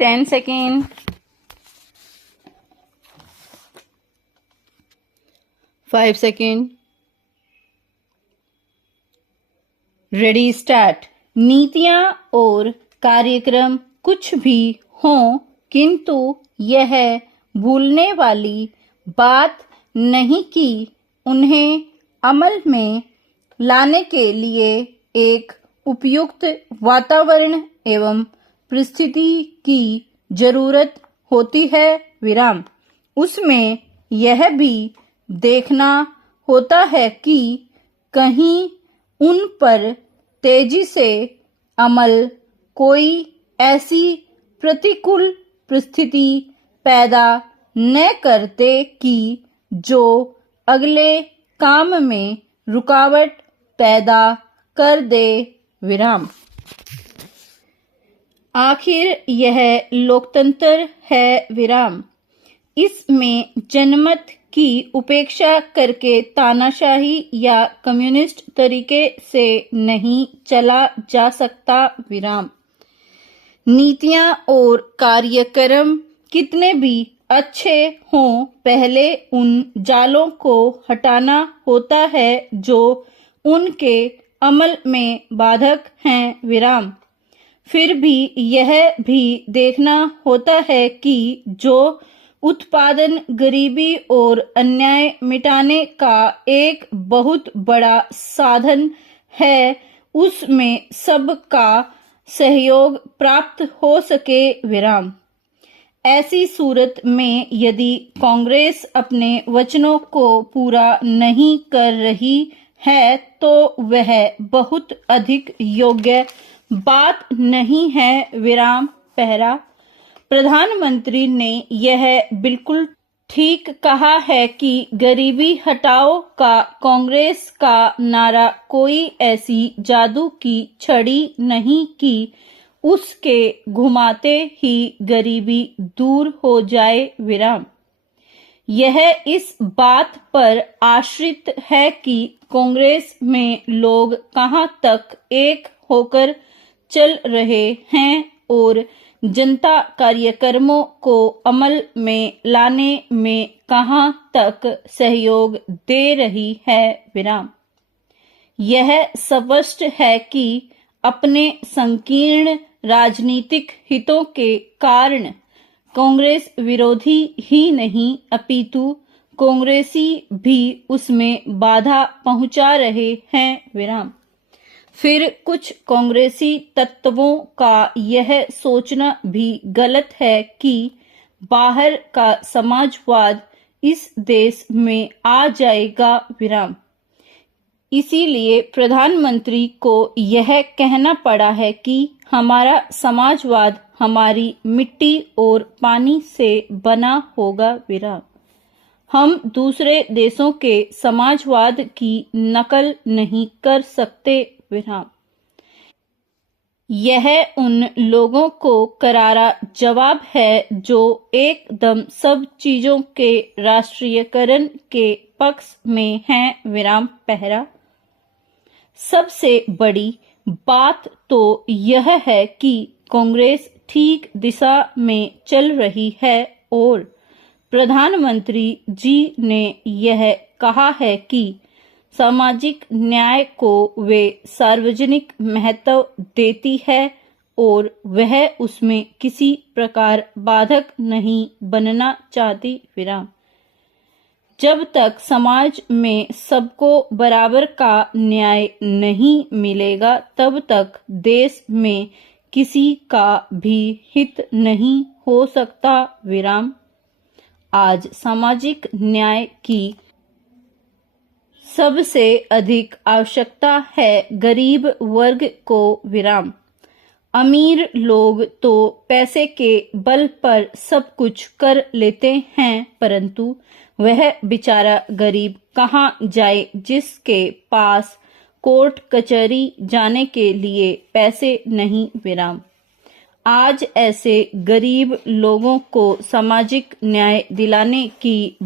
10 second, 5 second, ready start. नीतियां और कार्यक्रम कुछ भी हों, किंतु यह भूलने वाली बात नहीं कि उन्हें अमल में लाने के लिए एक उपयुक्त वातावरण एवं परिस्थिति की जरूरत होती है। विराम। उसमें यह भी देखना होता है कि कहीं उन पर तेजी से अमल कोई ऐसी प्रतिकूल परिस्थिति पैदा न करते कि जो अगले काम में रुकावट पैदा कर दे। विराम। आखिर यह लोकतंत्र है। विराम। इसमें जनमत की उपेक्षा करके तानाशाही या कम्युनिस्ट तरीके से नहीं चला जा सकता। विराम। नीतियां और कार्यक्रम कितने भी अच्छे हों, पहले उन जालों को हटाना होता है जो उनके अमल में बाधक हैं। विराम। फिर भी यह भी देखना होता है कि जो उत्पादन गरीबी और अन्याय मिटाने का एक बहुत बड़ा साधन है, उसमें सबका सहयोग प्राप्त हो सके। विराम। ऐसी सूरत में यदि कांग्रेस अपने वचनों को पूरा नहीं कर रही है तो वह बहुत अधिक योग्य बात नहीं है। विराम। पहला, प्रधानमंत्री ने यह बिल्कुल ठीक कहा है कि गरीबी हटाओ का कांग्रेस का नारा कोई ऐसी जादू की छड़ी नहीं कि उसके घुमाते ही गरीबी दूर हो जाए। विराम। यह इस बात पर आश्रित है कि कांग्रेस में लोग कहां तक एक होकर चल रहे हैं और जनता कार्यक्रमों को अमल में लाने में कहां तक सहयोग दे रही है। विराम। यह स्पष्ट है कि अपने संकीर्ण राजनीतिक हितों के कारण कांग्रेस विरोधी ही नहीं अपितु कांग्रेसी भी उसमें बाधा पहुंचा रहे हैं। विराम। फिर कुछ कांग्रेसी तत्वों का यह सोचना भी गलत है कि बाहर का समाजवाद इस देश में आ जाएगा। विराम। इसीलिए प्रधानमंत्री को यह कहना पड़ा है कि हमारा समाजवाद हमारी मिट्टी और पानी से बना होगा। विराम। हम दूसरे देशों के समाजवाद की नकल नहीं कर सकते। विराम। यह उन लोगों को करारा जवाब है जो एकदम सब चीजों के राष्ट्रीयकरण के पक्ष में हैं। विराम। पहला, सबसे बड़ी बात तो यह है कि कांग्रेस ठीक दिशा में चल रही है और प्रधानमंत्री जी ने यह कहा है कि सामाजिक न्याय को वे सार्वजनिक महत्व देती है और वह उसमें किसी प्रकार बाधक नहीं बनना चाहती। विराम। जब तक समाज में सबको बराबर का न्याय नहीं मिलेगा तब तक देश में किसी का भी हित नहीं हो सकता। विराम। आज सामाजिक न्याय की सबसे अधिक आवश्यकता है गरीब वर्ग को। विराम। अमीर लोग तो पैसे के बल पर सब कुछ कर लेते हैं, परंतु वह बेचारा गरीब कहाँ जाए जिसके पास कोर्ट कचहरी जाने के लिए पैसे नहीं। विराम। आज ऐसे गरीब लोगों को सामाजिक न्याय दिलाने की